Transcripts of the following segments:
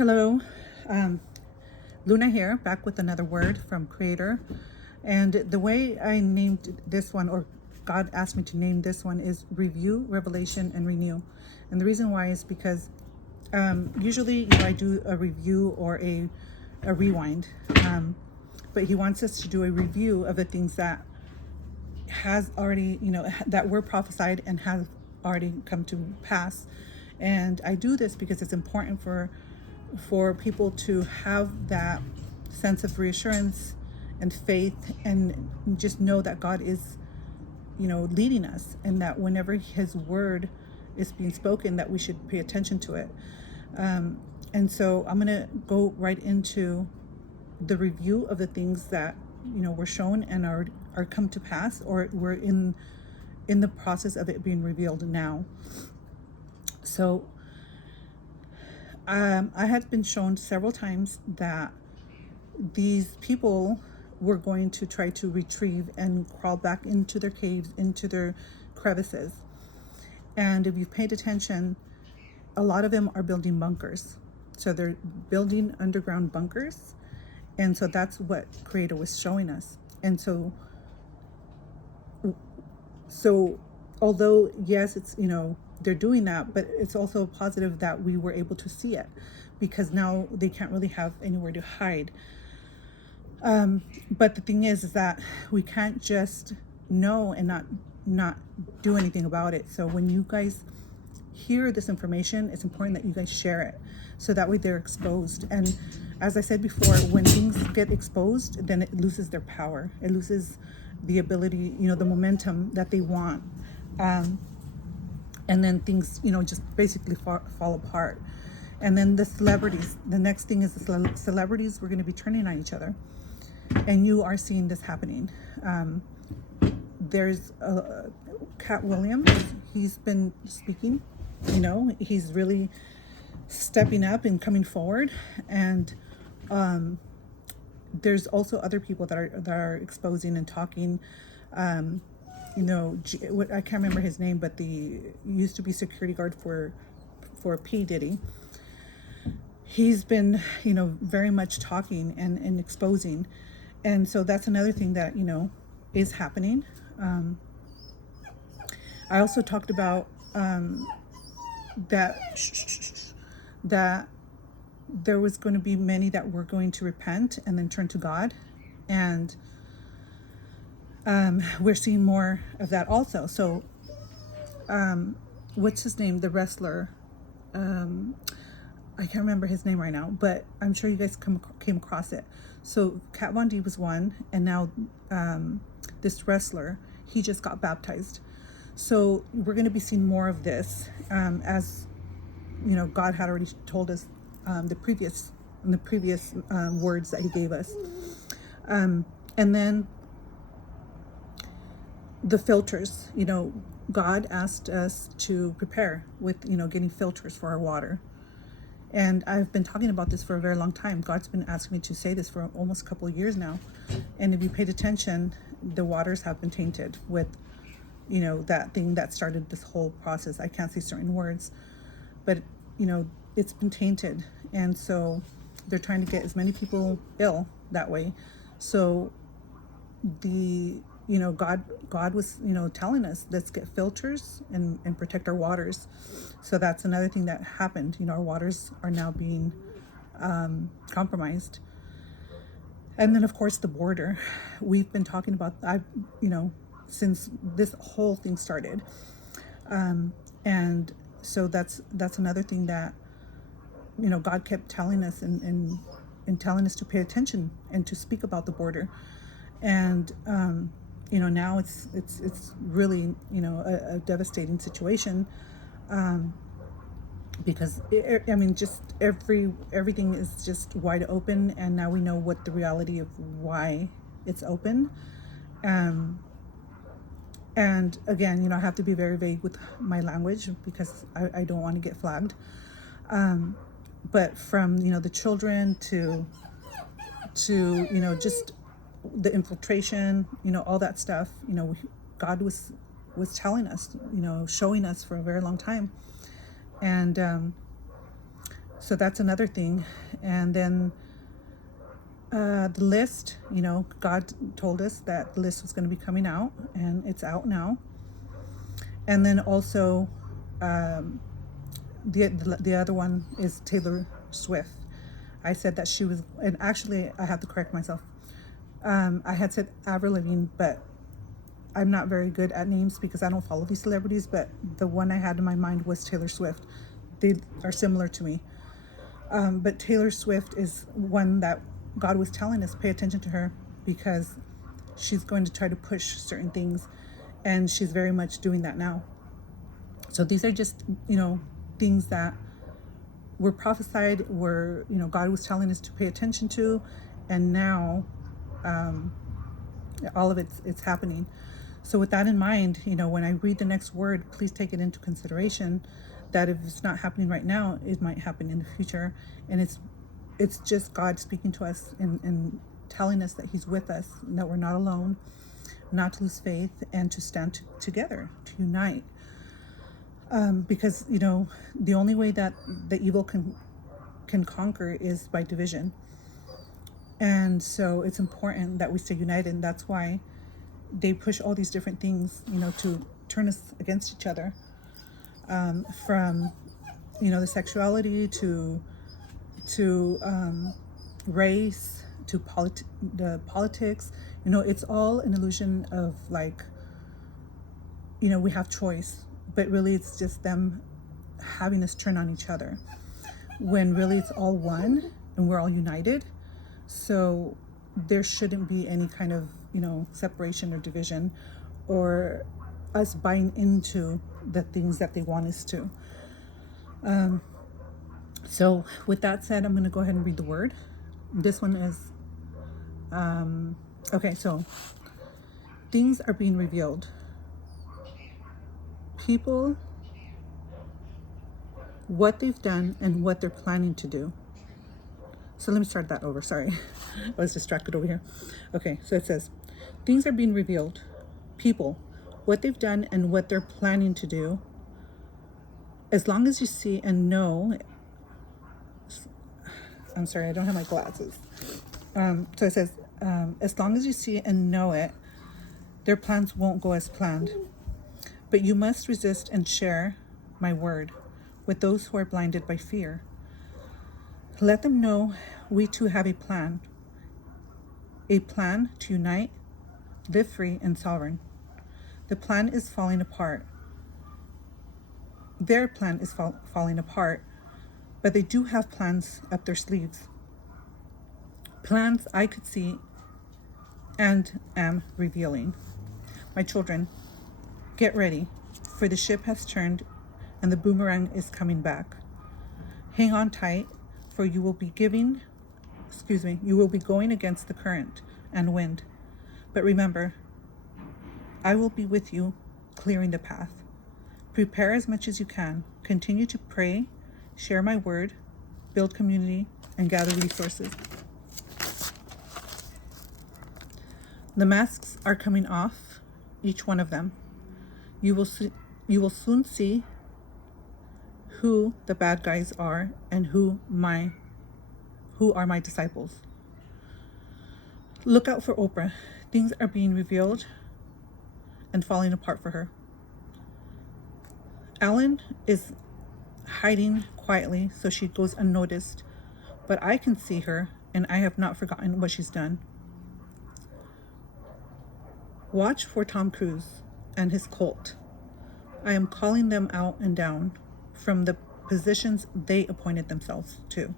Hello, um, Luna here, back with another word from Creator. And the way I named this one, or God asked me to name this one, is Review, Revelation, and Renew. And the reason why is because usually I do a review or a rewind, but He wants us to do a review of the things that has already, that were prophesied and have already come to pass. And I do this because it's important for people to have that sense of reassurance and faith, and just know that God is, leading us, and that whenever His word is being spoken, that we should pay attention to it. And so I'm going to go right into the review of the things that were shown and are come to pass, or we're in the process of it being revealed now. So I had been shown several times that these people were going to try to retrieve and crawl back into their caves, into their crevices. And if you've paid attention, a lot of them are building bunkers. So they're building underground bunkers. And so that's what Creator was showing us. And so although, yes, it's, they're doing that, but it's also positive that we were able to see it, because now they can't really have anywhere to hide. But the thing is that we can't just know and not do anything about it. So when you guys hear this information, it's important that you guys share it, so that way they're exposed. And as I said before, when things get exposed, then it loses their power. It loses the ability, the momentum that they want. And then things, just basically fall apart. And then the celebrities, the next thing is the celebrities were going to be turning on each other. And you are seeing this happening. There's Cat Williams. He's been speaking, he's really stepping up and coming forward. And there's also other people that are exposing and talking. I can't remember his name, but the used to be security guard for P. Diddy. He's been, very much talking and exposing. And so that's another thing that, is happening. I also talked about that there was going to be many that were going to repent and then turn to God. And we're seeing more of that also. So what's his name? The wrestler. I can't remember his name right now, but I'm sure you guys came across it. So Kat Von D was one, and now this wrestler, he just got baptized. So we're going to be seeing more of this, as God had already told us in the previous words that He gave us. And then the filters, God asked us to prepare with, getting filters for our water. And I've been talking about this for a very long time. God's been asking me to say this for almost a couple of years now. And if you paid attention, the waters have been tainted with, that thing that started this whole process. I can't say certain words, but, it's been tainted. And so they're trying to get as many people ill that way. So God was, telling us, let's get filters and protect our waters. So that's another thing that happened. Our waters are now being compromised. And then, of course, the border. We've been talking about, since this whole thing started. And so that's another thing that, God kept telling us and telling us to pay attention and to speak about the border. And now it's really, a devastating situation, because just everything is just wide open, and now we know what the reality of why it's open. And again, I have to be very vague with my language, because I don't want to get flagged. But from, the children to just the infiltration, all that stuff, God was telling us, showing us for a very long time. And So that's another thing. And then the list, God told us that the list was going to be coming out, and it's out now. And then also the other one is Taylor Swift. I said that she was, and actually I have to correct myself. I had said Avril Lavigne, but I'm not very good at names because I don't follow these celebrities, but the one I had in my mind was Taylor Swift. They are similar to me. But Taylor Swift is one that God was telling us, pay attention to her, because she's going to try to push certain things, and she's very much doing that now. So these are just, things that were prophesied, were, God was telling us to pay attention to, and now all of it's happening. So with that in mind, when I read the next word, please take it into consideration that if it's not happening right now, it might happen in the future. And it's just God speaking to us and telling us that he's with us, and that we're not alone, not to lose faith, and to stand together, to unite. Because, the only way that the evil can conquer is by division. And so it's important that we stay united. And that's why they push all these different things, to turn us against each other. From, the sexuality to race, to the politics, it's all an illusion of we have choice, but really it's just them having us turn on each other, when really it's all one and we're all united. So there shouldn't be any kind of, separation or division, or us buying into the things that they want us to. So with that said, I'm going to go ahead and read the word. This one is, okay, so things are being revealed. People, what they've done and what they're planning to do. So let me start that over. Sorry, I was distracted over here. Okay, so it says, things are being revealed. People, what they've done and what they're planning to do. As long as you see and know, I'm sorry, I don't have my glasses. So it says, as long as you see and know it, their plans won't go as planned. But you must resist and share my word with those who are blinded by fear. Let them know we too have a plan to unite, live free and sovereign. The plan is falling apart. Their plan is falling apart, but they do have plans up their sleeves. Plans I could see and am revealing. My children, get ready, for the ship has turned and the boomerang is coming back. Hang on tight, for you will be going against the current and wind. But remember, I will be with you, clearing the path. Prepare as much as you can. Continue to pray, share my word, build community, and gather resources. The masks are coming off, each one of them. You will soon see who the bad guys are and who are my disciples. Look out for Oprah. Things are being revealed and falling apart for her. Ellen is hiding quietly so she goes unnoticed, but I can see her and I have not forgotten what she's done. Watch for Tom Cruise and his cult. I am calling them out and down from the positions they appointed themselves to.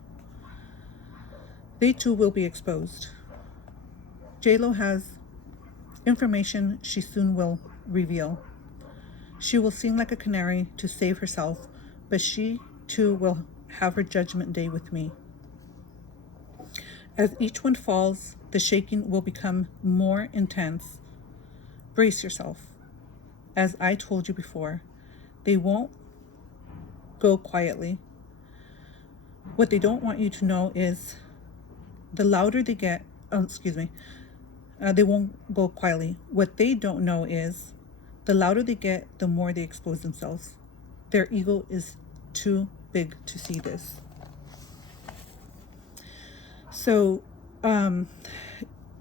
They too will be exposed. J-Lo has information she soon will reveal. She will sing like a canary to save herself, but she too will have her judgment day with me. As each one falls, the shaking will become more intense. Brace yourself. As I told you before, they won't go quietly. What they don't want you to know is the louder they get, they won't go quietly. What they don't know is the louder they get, the more they expose themselves. Their ego is too big to see this. So I'm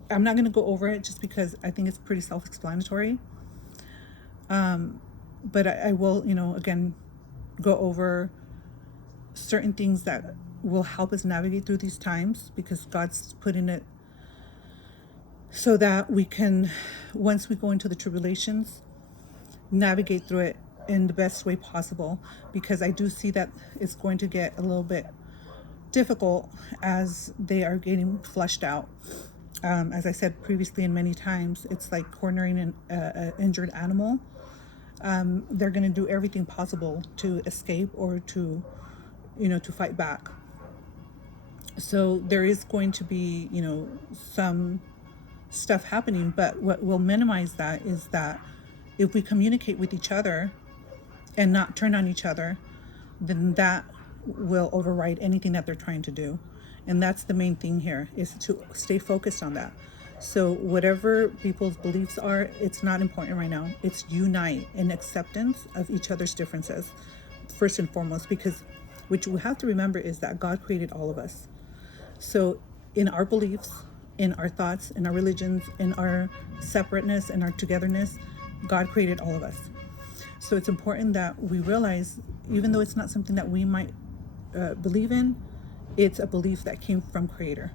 not going to go over it just because I think it's pretty self-explanatory. But I will, again, go over certain things that will help us navigate through these times, because God's putting it so that we can, once we go into the tribulations, navigate through it in the best way possible, because I do see that it's going to get a little bit difficult as they are getting flushed out. As I said previously and many times, it's like cornering an injured animal. They're going to do everything possible to escape or to fight back. So there is going to be, some stuff happening, but what will minimize that is that if we communicate with each other and not turn on each other, then that will override anything that they're trying to do. And that's the main thing here, is to stay focused on that. So whatever people's beliefs are, it's not important right now. It's unite in acceptance of each other's differences, first and foremost, because what you have to remember is that God created all of us. So in our beliefs, in our thoughts, in our religions, in our separateness, in our togetherness, God created all of us. So it's important that we realize, even though it's not something that we might believe in, it's a belief that came from Creator.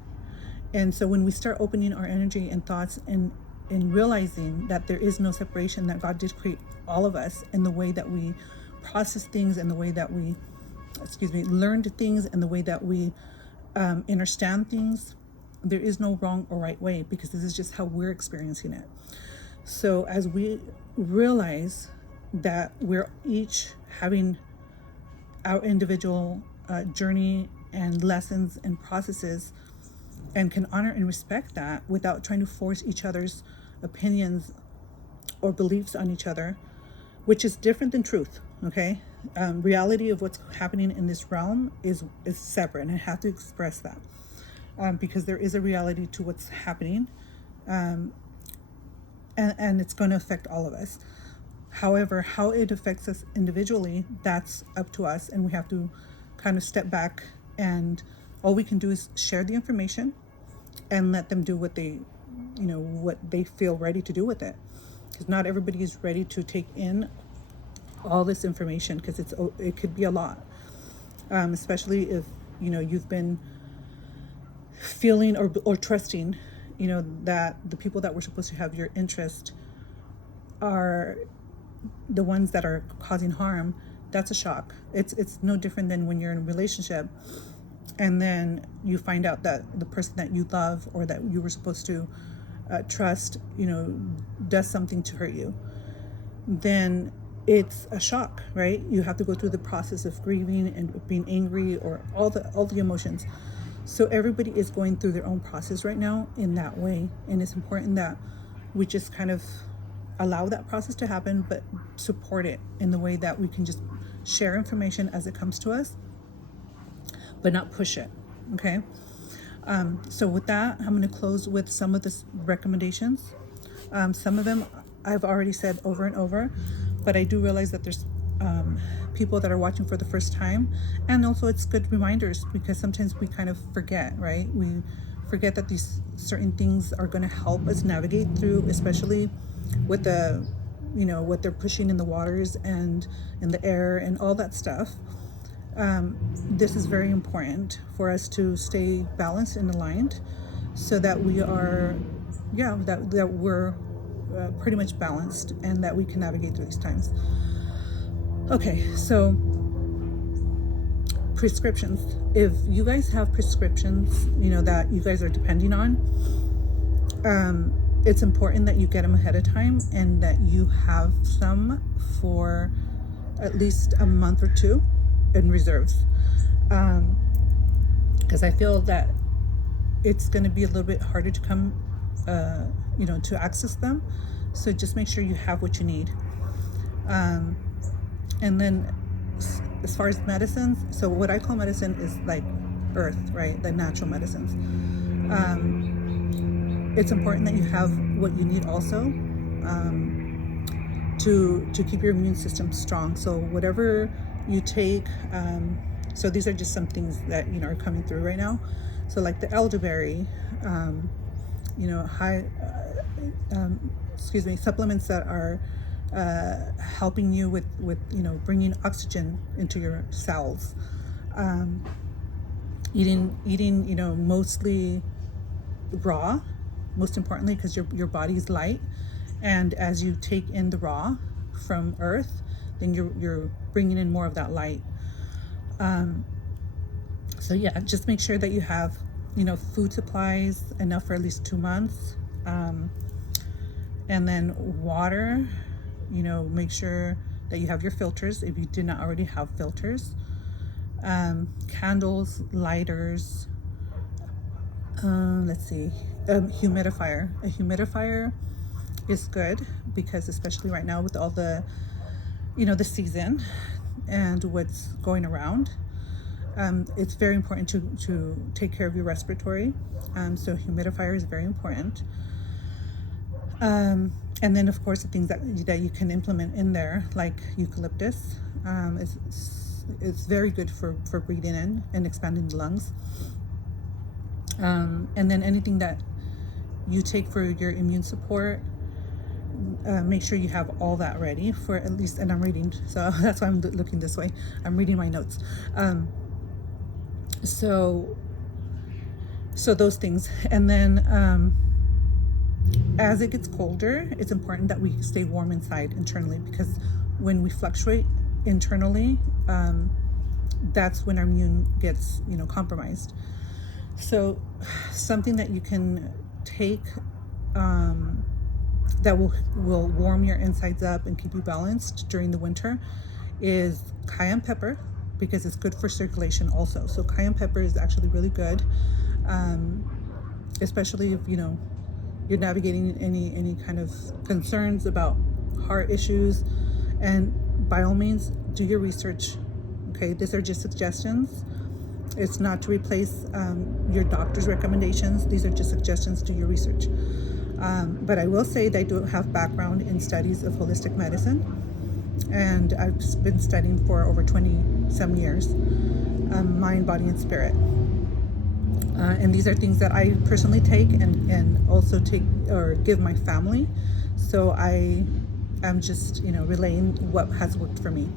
And so when we start opening our energy and thoughts and realizing that there is no separation, that God did create all of us, in the way that we process things, and the way that we, learned things, and the way that we understand things, there is no wrong or right way, because this is just how we're experiencing it. So as we realize that we're each having our individual journey and lessons and processes, and can honor and respect that without trying to force each other's opinions or beliefs on each other, which is different than truth, okay? Reality of what's happening in this realm is separate, and I have to express that, because there is a reality to what's happening, and it's going to affect all of us. However, how it affects us individually, that's up to us, and we have to kind of step back, and all we can do is share the information and let them do what they feel ready to do with it, because not everybody is ready to take in all this information, because it could be a lot, especially if you've been feeling or trusting that the people that were supposed to have your interest are the ones that are causing harm. That's a shock. It's no different than when you're in a relationship and then you find out that the person that you love or that you were supposed to trust does something to hurt you. Then it's a shock, right? You have to go through the process of grieving and being angry, or all the emotions. So everybody is going through their own process right now in that way, and it's important that we just kind of allow that process to happen, but support it in the way that we can just share information as it comes to us, but not push it. Okay. So with that, I'm going to close with some of the recommendations. Some of them I've already said over and over, but I do realize that there's people that are watching for the first time, and also it's good reminders, because sometimes we kind of forget, right? We forget that these certain things are going to help us navigate through, especially with the what they're pushing in the waters and in the air and all that stuff. This is very important for us to stay balanced and aligned, so that we are that we're pretty much balanced, and that we can navigate through these times. Okay, so prescriptions. If you guys have prescriptions, that you guys are depending on, it's important that you get them ahead of time, and that you have some for at least a month or two in reserves. Because I feel that it's going to be a little bit harder to come, to access them. So just make sure you have what you need. And then as far as medicines, so what I call medicine is like earth, right? The natural medicines. It's important that you have what you need also, to keep your immune system strong. So whatever you take, So these are just some things that, you know, are coming through right now. So like the elderberry, you know, supplements that are helping you with, you know, bringing oxygen into your cells. Eating, you know, mostly raw, most importantly, because your body's light, and as you take in the raw from earth, then you're bringing in more of that light. So yeah, just make sure that you have, you know, food supplies enough for at least 2 months. And then water, you know, make sure that you have your filters if you did not already have filters. Candles, lighters, let's see, humidifier. A humidifier is good because, especially right now with all the, you know, the season and what's going around, it's very important to take care of your respiratory. So humidifier is very important. And then of course the things that you can implement in there, like eucalyptus, it's very good for breathing in and expanding the lungs. And then anything that you take for your immune support, make sure you have all that ready for at least, and I'm reading, so that's why I'm looking this way. I'm reading my notes. So those things. And then as it gets colder, it's important that we stay warm inside internally, because when we fluctuate internally, that's when our immune gets, you know, compromised. So something that you can take that will warm your insides up and keep you balanced during the winter is cayenne pepper, because it's good for circulation also. So cayenne pepper is actually really good, especially if, you know, you're navigating any kind of concerns about heart issues. And by all means, do your research. Okay, these are just suggestions. It's not to replace your doctor's recommendations. These are just suggestions. Do your research. But I will say that I do have background in studies of holistic medicine, and I've been studying for over 27 years, mind, body, and spirit. And these are things that I personally take and also take or give my family. So I am just, you know, relaying what has worked for me.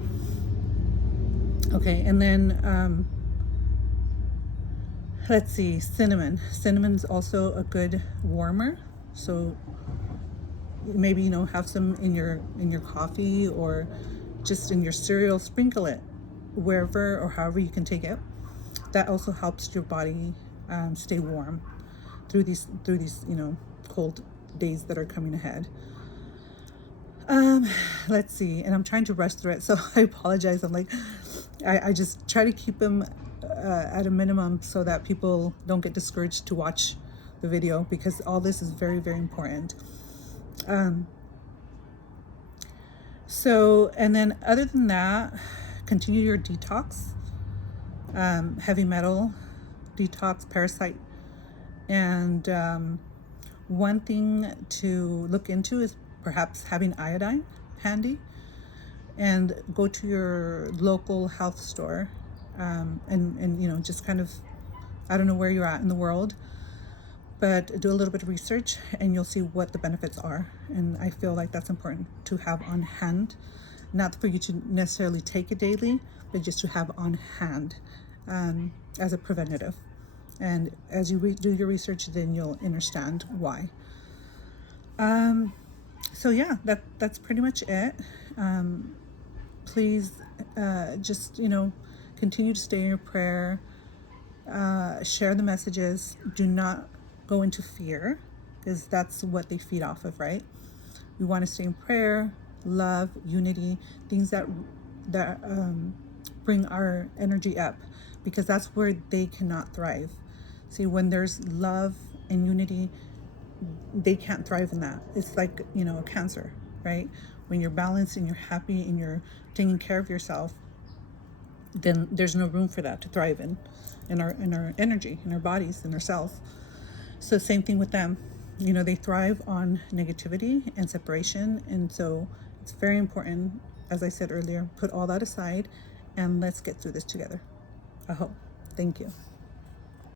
Okay, and then let's see, cinnamon. Cinnamon is also a good warmer. So maybe, you know, have some in your coffee or just in your cereal. Sprinkle it wherever or however you can take it. That also helps your body stay warm through these you know, cold days that are coming ahead. Let's see, and I'm trying to rush through it, so I apologize. I'm like, I just try to keep them at a minimum so that people don't get discouraged to watch the video, because all this is very, very important. So, and then other than that, continue your detox, heavy metal detox, parasite. And one thing to look into is perhaps having iodine handy, and go to your local health store, and you know, just kind of, I don't know where you're at in the world, but do a little bit of research and you'll see what the benefits are. And I feel like that's important to have on hand, not for you to necessarily take it daily, but just to have on hand as a preventative. And as you do your research, then you'll understand why. So yeah, that's pretty much it. Please just, you know, continue to stay in your prayer. Share the messages. Do not go into fear, because that's what they feed off of, right? We want to stay in prayer, love, unity, things that bring our energy up, because that's where they cannot thrive. See, when there's love and unity, they can't thrive in that. It's like, you know, cancer, right? When you're balanced and you're happy and you're taking care of yourself, then there's no room for that to thrive in our energy, in our bodies, in our cells. So same thing with them. You know, they thrive on negativity and separation. And so it's very important, as I said earlier, put all that aside and let's get through this together. I hope. Thank you.